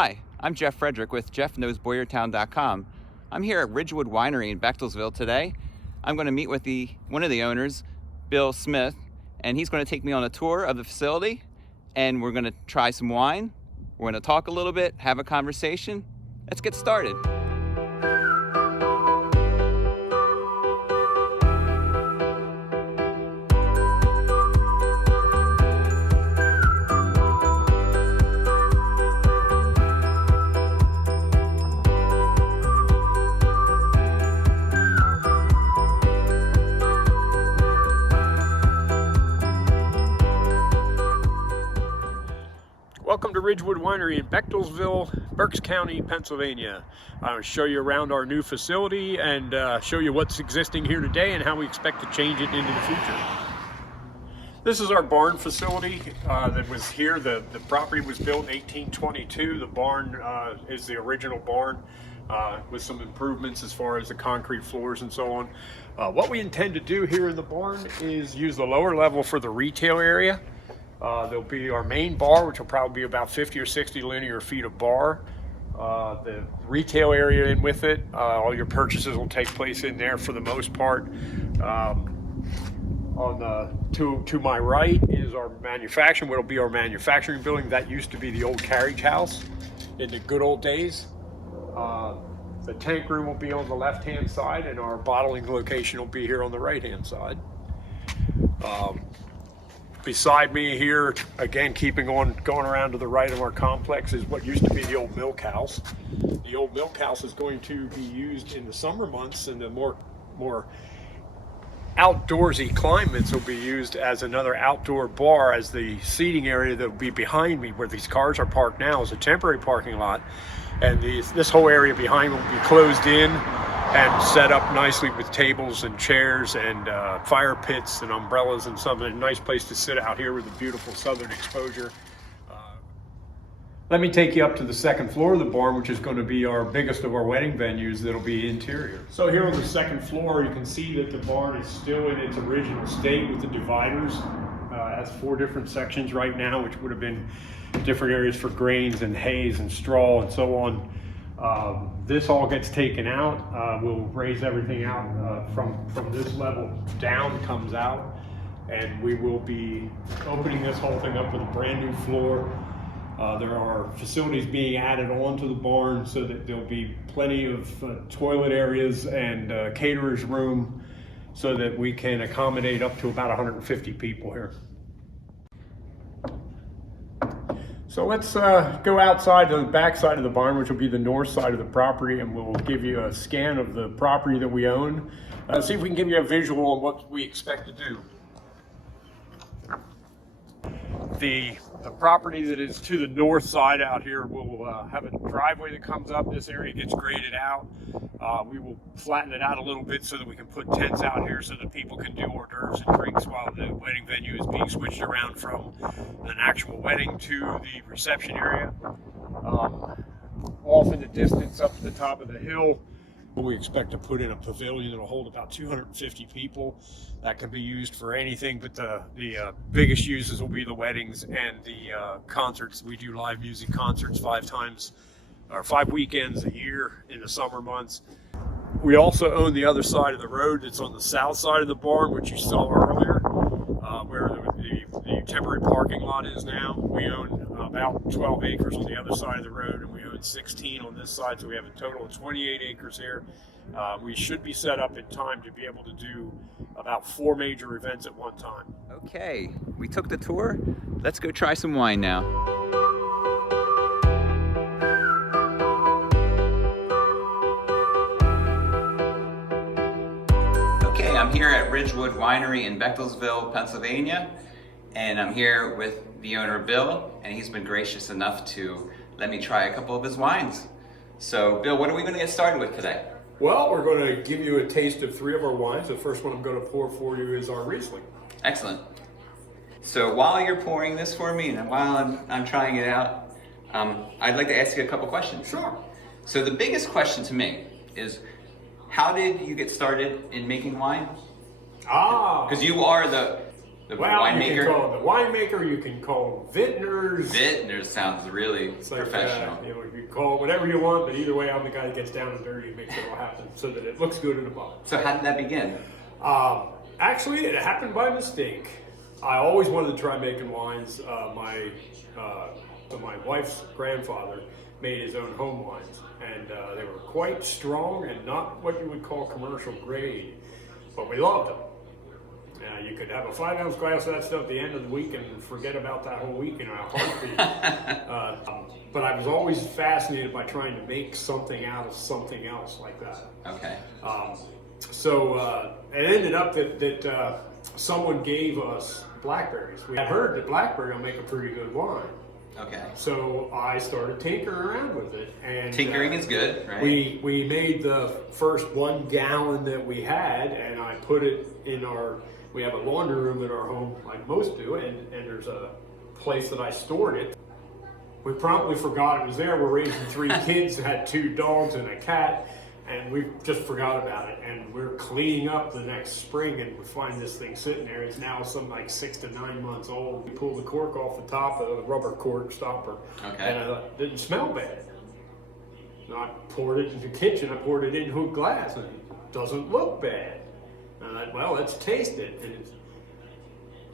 Hi, I'm Jeff Frederick with JeffKnowsBoyertown.com. I'm here at Ridgewood Winery in Bechtelsville today. I'm going to meet with one of the owners, Bill Smith, and he's going to take me on a tour of the facility, and we're going to try some wine. We're going to talk a little bit, have a conversation. Let's get started. Welcome to Ridgewood Winery in Bechtelsville, Berks County, Pennsylvania. I'll show you around our new facility and show you what's existing here today and how we expect to change it into the future. This is our barn facility that was here. The property was built in 1822. The barn is the original barn with some improvements as far as the concrete floors and so on. What we intend to do here in the barn is use the lower level for the retail area. There'll be our main bar, which will probably be about 50 or 60 linear feet of bar. The retail area in with it, all your purchases will take place in there for the most part. To my right is our manufacturing, what'll be our manufacturing building. That used to be the old carriage house in the good old days. The tank room will be on the left-hand side, and our bottling location will be here on the right-hand side. Beside me here, again, going around to the right of our complex, is what used to be the old milk house. The old milk house is going to be used in the summer months, and the more outdoorsy climates will be used as another outdoor bar, as the seating area that will be behind me where these cars are parked now is a temporary parking lot. And this whole area behind will be closed in and set up nicely with tables and chairs and fire pits and umbrellas and something. A nice place to sit out here with a beautiful southern exposure. Let me take you up to the second floor of the barn, which is going to be our biggest of our wedding venues. That'll be interior. So here on the second floor, you can see that the barn is still in its original state with the dividers. It has 4 different sections right now, which would have been different areas for grains and hays and straw and so on. This all gets taken out. We'll raise everything out from this level down comes out, and we will be opening this whole thing up with a brand new floor. There are facilities being added onto the barn so that there'll be plenty of toilet areas and caterer's room so that we can accommodate up to about 150 people here. So let's go outside to the back side of the barn, which will be the north side of the property, and we'll give you a scan of the property that we own. See if we can give you a visual on what we expect to do. The property that is to the north side out here will have a driveway that comes up. This area gets graded out. We will flatten it out a little bit so that we can put tents out here so that people can do hors d'oeuvres and drinks while the wedding venue is being switched around from an actual wedding to the reception area. Off in the distance up to the top of the hill, we expect to put in a pavilion that will hold about 250 people. That can be used for anything, but the biggest uses will be the weddings and the concerts. We do live music concerts 5 weekends a year in the summer months. We also own the other side of the road that's on the south side of the barn, which you saw earlier, where the temporary parking lot is now. We own about 12 acres on the other side of the road, and we own 16 on this side, so we have a total of 28 acres here. We should be set up in time to be able to do about 4 major events at one time. Okay, we took the tour. Let's go try some wine now. Okay, I'm here at Ridgewood Winery in Bechtelsville, Pennsylvania, and I'm here with the owner, Bill, and he's been gracious enough to let me try a couple of his wines. So, Bill, what are we going to get started with today? Well, we're going to give you a taste of 3 of our wines. The first one I'm going to pour for you is our Riesling. Excellent. So while you're pouring this for me and while I'm trying it out, I'd like to ask you a couple questions. Sure. So the biggest question to me is, how did you get started in making wine? Because you are The Well, you winemaker? can call them the winemaker, you can call them vitners. Vitner sounds really It's like, professional. you know, you can call it whatever you want, but either way, I'm the guy that gets down and dirty and makes it all happen so that it looks good in the bottle. So how did that begin? Actually, it happened by mistake. I always wanted to try making wines. So my wife's grandfather made his own home wines, and they were quite strong and not what you would call commercial grade, but we loved them. You could have a 5-ounce glass of that stuff at the end of the week and forget about that whole week in a heartbeat. But I was always fascinated by trying to make something out of something else like that. Okay. So it ended up that someone gave us blackberries. We had heard that blackberry will make a pretty good wine. Okay. So I started tinkering around with it, and Tinkering is good, right? We made the first 1 gallon that we had, and I put it in our. We have a laundry room in our home, like most do, and there's a place that I stored it. We promptly forgot it was there. We're raising 3 kids, had 2 dogs and a cat, and we just forgot about it. And we're cleaning up the next spring, and we find this thing sitting there. It's now something like 6 to 9 months old. We pull the cork off the top of the rubber cork stopper, and I thought, it didn't smell bad. And I poured it in the kitchen. I poured it in hood glass, and it doesn't look bad. And I thought, well, let's taste it. And it's,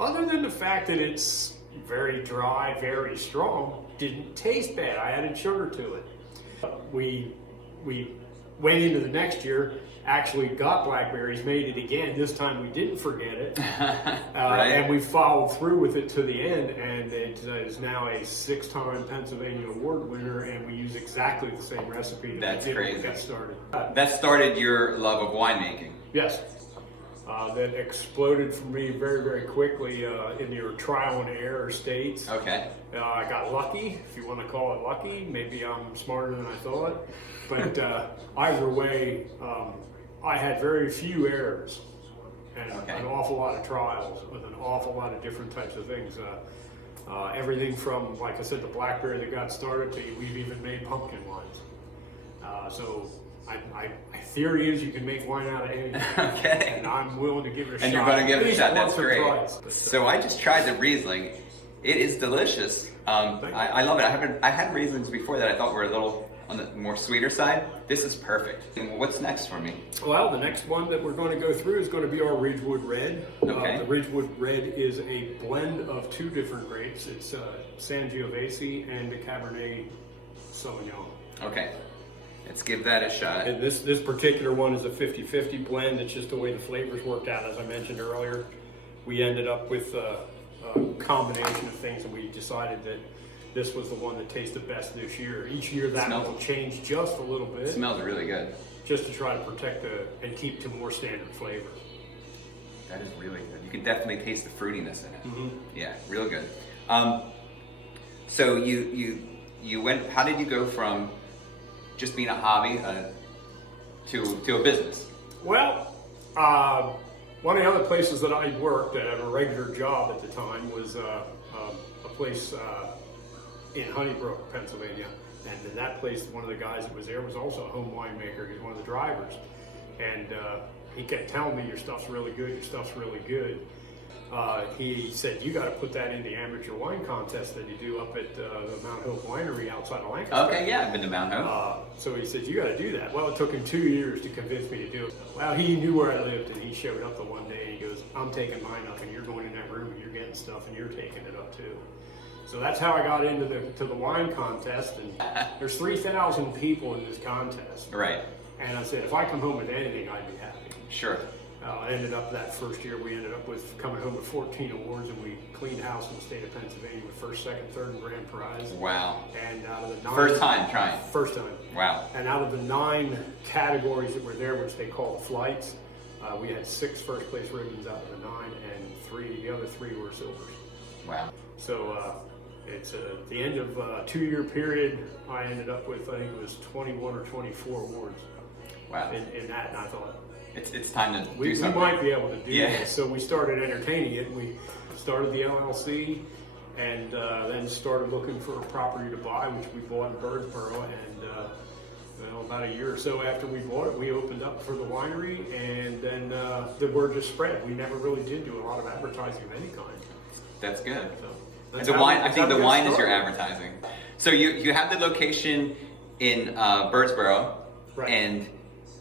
other than the fact that it's very dry, very strong, didn't taste bad. I added sugar to it. We went into the next year, actually got blackberries, made it again. This time we didn't forget it. Right. And we followed through with it to the end, and it is now a 6-time Pennsylvania Award winner, and we use exactly the same recipe that we did when we got started. That started your love of winemaking. Yes. That exploded for me very, very quickly in your trial and error states. Okay. I got lucky, if you want to call it lucky. Maybe I'm smarter than I thought. But either way, I had very few errors and an awful lot of trials with an awful lot of different types of things. Everything from, like I said, the blackberry that got started to we've even made pumpkin wines. So my theory is you can make wine out of anything. Okay. And I'm willing to give it a shot. And you're going to give it a shot. That's great. Twice, So I just tried the Riesling. It is delicious. I love it. I had Rieslings before that I thought were a little on the more sweeter side. This is perfect. And what's next for me? Well, the next one that we're going to go through is going to be our Ridgewood Red. Okay. The Ridgewood Red is a blend of 2 different grapes. It's Sangiovese and a Cabernet Sauvignon. Okay. Let's give that a shot. And this particular one is a 50-50 blend. It's just the way the flavors worked out, as I mentioned earlier. We ended up with a combination of things, and we decided that this was the one that tasted best this year. Each year that will change just a little bit. It smells really good. Just to try to protect and keep to more standard flavor. That is really good. You can definitely taste the fruitiness in it. Mm-hmm. Yeah, real good. So you went. How did you go from just being a hobby to a business? Well, one of the other places that I worked at a regular job at the time was a place in Honeybrook, Pennsylvania. And in that place, one of the guys that was there was also a home winemaker. He's one of the drivers. And he kept telling me, your stuff's really good, your stuff's really good. He said, you got to put that in the amateur wine contest that you do up at the Mount Hope Winery outside of Lancaster. Okay, yeah, I've been to Mount Hope. So he said, you got to do that. Well, it took him 2 years to convince me to do it. Well, he knew where I lived, and he showed up the one day, and he goes, I'm taking mine up, and you're going in that room, and you're getting stuff, and you're taking it up too. So that's how I got into the wine contest, and there's 3,000 people in this contest. Right. And I said, if I come home with anything, I'd be happy. Sure. Ended up that first year, we ended up with coming home with 14 awards, and we cleaned house in the state of Pennsylvania with first, second, third, and grand prize. Wow. And out of the 9, First time trying. First time. Wow. And out of the 9 categories that were there, which they call the flights, we had 6 first place ribbons out of the 9, and the other 3 were silvers. Wow. So it's at the end of a 2-year period, I ended up with, I think it was 21 or 24 awards. Wow. In that, and I thought, it's time to do we something. might be able to do this. So we started entertaining it. We started the LLC, and then started looking for a property to buy, which we bought in Birdsboro, and Well, about a year or so after we bought it, we opened up for the winery, and then the word just spread. We never really did do a lot of advertising of any kind. That's good. So And the wine, I think the wine is your advertising. So you have the location in Birdsboro, right, and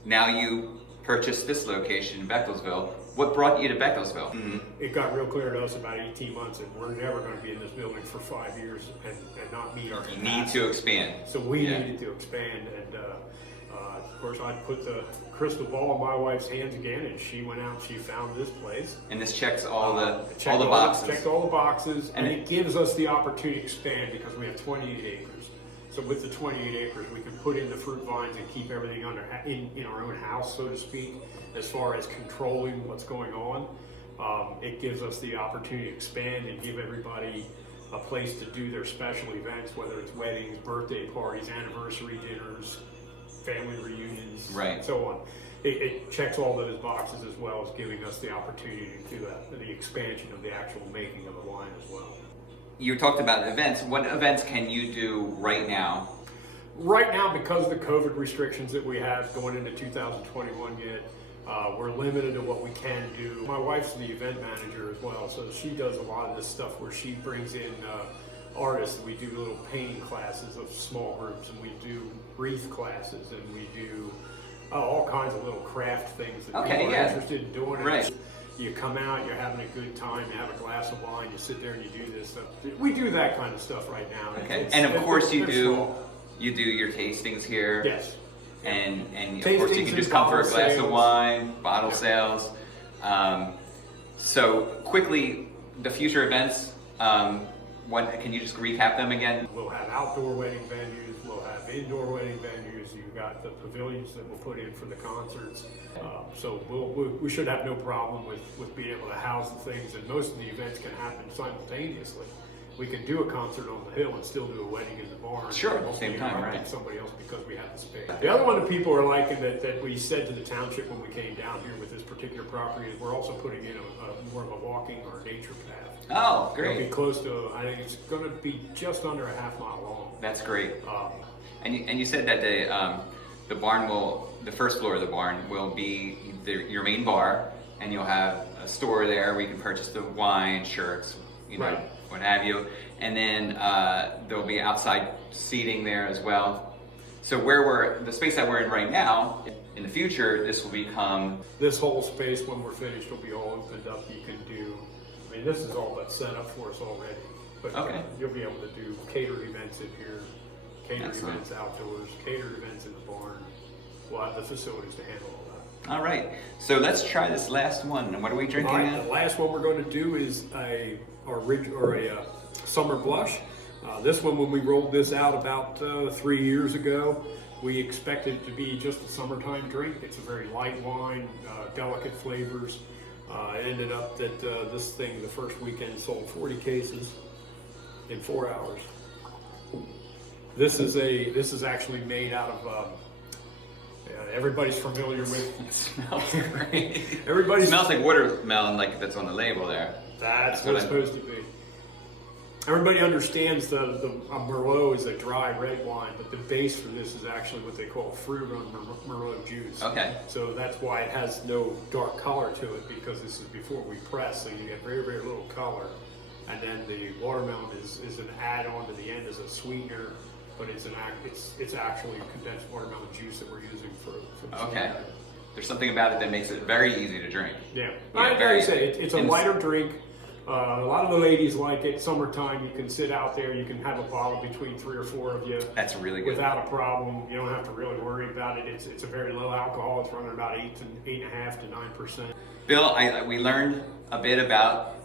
now you purchased this location in Bechtelsville. What brought you to Bechtelsville? Mm-hmm. It got real clear to us about 18 months that we're never going to be in this building for 5 years and not meet our capacity. You need to expand. So we needed to expand, and of course I put the crystal ball in my wife's hands again, and she went out and she found this place. And this checks all the boxes. Checked all the boxes, and it gives us the opportunity to expand because we have 28 acres. So with the 28 acres, we can put in the fruit vines and keep everything in our own house, so to speak, as far as controlling what's going on. It gives us the opportunity to expand and give everybody a place to do their special events, whether it's weddings, birthday parties, anniversary dinners, family reunions, right, and so on. It checks all those boxes, as well as giving us the opportunity to do the expansion of the actual making of the wine as well. You talked about events. What events can you do right now? Right now, because of the COVID restrictions that we have going into 2021 yet, we're limited to what we can do. My wife's the event manager as well, so she does a lot of this stuff where she brings in artists. We do little painting classes of small groups, and we do wreath classes, and we do all kinds of little craft things that people are interested in doing. Right. You come out, you're having a good time, you have a glass of wine, you sit there and you do this. So we do that kind of stuff right now. Okay, and of course you do your tastings here. Yes. And of course you can just come for a glass of wine, bottle sales. So quickly, the future events, can you just recap them again? We'll have outdoor wedding venues, we'll have indoor wedding venues, you've got the pavilions that we'll put in for the concerts. So we should have no problem with being able to house the things, and most of the events can happen simultaneously. We can do a concert on the hill and still do a wedding in the barn. Sure, at the same time, right. Somebody else because we have the space. The other one that people are liking that we said to the township when we came down here with this particular property is we're also putting in more of a walking or nature path. Oh, great. It'll be close to, I think it's going to be just under a half mile long. That's great. And you said that the barn the first floor of the barn will be your main bar, and you'll have a store there where you can purchase the wine, shirts, right, what have you. And then there'll be outside seating there as well. So the space that we're in right now, in the future, this will become... This whole space, when we're finished, will be all opened up. You can do, I mean, this is all that's set up for us already. But you'll be able to do catered events in here, catered events outdoors, catered events in the barn. We'll have the facilities to handle all that. All right, so let's try this last one. And what are we drinking now? The last one we're going to do is a summer blush. This one, when we rolled this out about 3 years ago, we expected it to be just a summertime drink. It's a very light wine, delicate flavors. It ended up that this thing, the first weekend, sold 40 cases in 4 hours. This is actually made out of. Everybody's familiar with. It smells great. It smells like watermelon, like that's on the label there. That's what it's supposed to be. Everybody understands a Merlot is a dry red wine, but the base for this is actually what they call fruit-run Merlot juice. Okay. So that's why it has no dark color to it, because this is before we press, so you get very, very little color. And then the watermelon is an add-on to the end as a sweetener, but it's actually condensed watermelon juice that we're using for the sweetener. There's something about it that makes it very easy to drink. Yeah. Like I said, it's a lighter drink. A lot of the ladies like it. Summertime, you can sit out there, you can have a bottle between 3 or 4 of you. That's really good. Without a problem. You don't have to really worry about it. It's a very low alcohol. It's running about 8.5 to 9%. Bill, we learned a bit about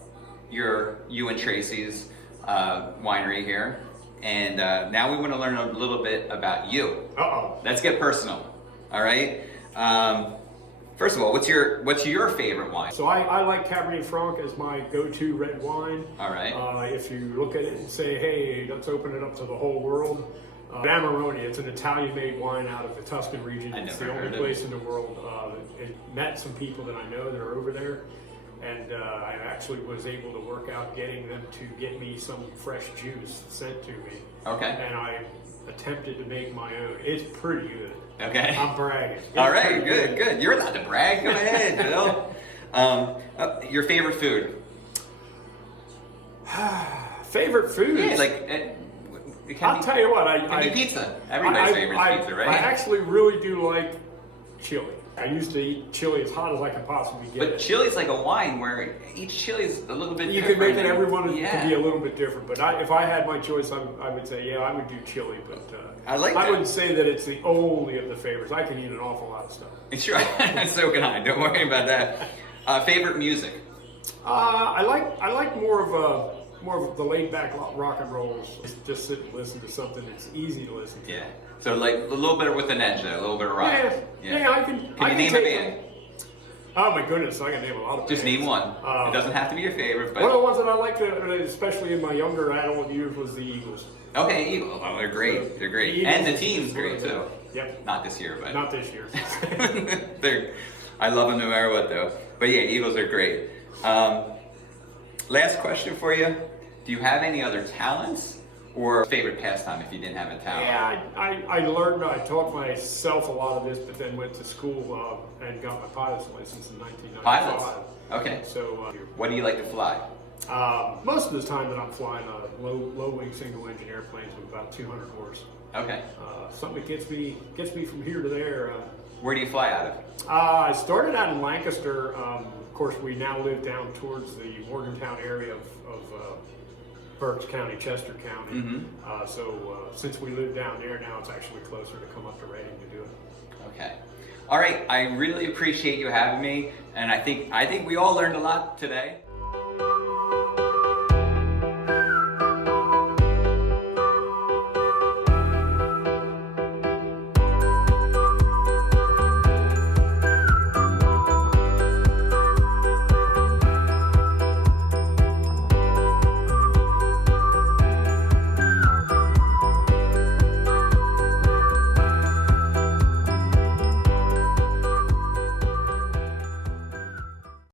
you and Tracy's winery here, and now we want to learn a little bit about you. Let's get personal. All right. First of all, what's your favorite wine? So I like Cabernet Franc as my go-to red wine. All right. If you look at it and say, hey, let's open it up to the whole world. Amarone, it's an Italian-made wine out of the Tuscan region. It's the only place in the world. It met some people that I know that are over there, and I actually was able to work out getting them to get me some fresh juice sent to me. Okay. And attempted to make my own. It's pretty good. Okay. I'm bragging. It's All right, pretty good. You're allowed to brag. Go ahead, Bill. Your favorite food? Favorite food? Yeah, like it can I'll tell you what. it can be pizza. Everybody's favorite is pizza, right? I actually really do like chili. I used to eat chili as hot as I could possibly get. But chili's like a wine where each chili is a little bit You different. can make it everyone to Yeah. be a little bit different. But if I had my choice, I would say, yeah, I would do chili. But I like I that. wouldn't say that it's the only of the favorites. I can eat an awful lot of stuff. It's true. So can I. Don't worry about that. Favorite music? I like more of the laid back rock and rolls. Just sit and listen to something that's easy to listen to. Yeah. So like a little bit with an edge there, a little bit of rock. Yeah, I can. Can you name a band? Oh my goodness, I can name a lot of Just bands. name one. It doesn't have to be your favorite, but one of the ones that I liked, especially in my younger adult years, was the Eagles. okay, Eagles. Oh, they're great. So, they're great, the Eagles and the is team's one great of the- too. Yep. Not this year, but Not this year. I love them no matter what, though. But yeah, Eagles are great. Last question for you: do you have any other talents or favorite pastime if you didn't have a talent? Yeah, I learned, I taught myself a lot of this, but then went to school and got my pilot's license in 1995. Pilots. Okay. So, What do you like to fly? most of the time that I'm flying low wing single engine airplanes with about 200 horse. Okay. Something that gets me from here to there. Where do you fly out of? I started out in Lancaster. Of course, we now live down towards the Morgantown area of Berks County, Chester County. Mm-hmm. So since we live down there now, it's actually closer to come up to Reading to do it. Okay. All right. I really appreciate you having me, and I think we all learned a lot today.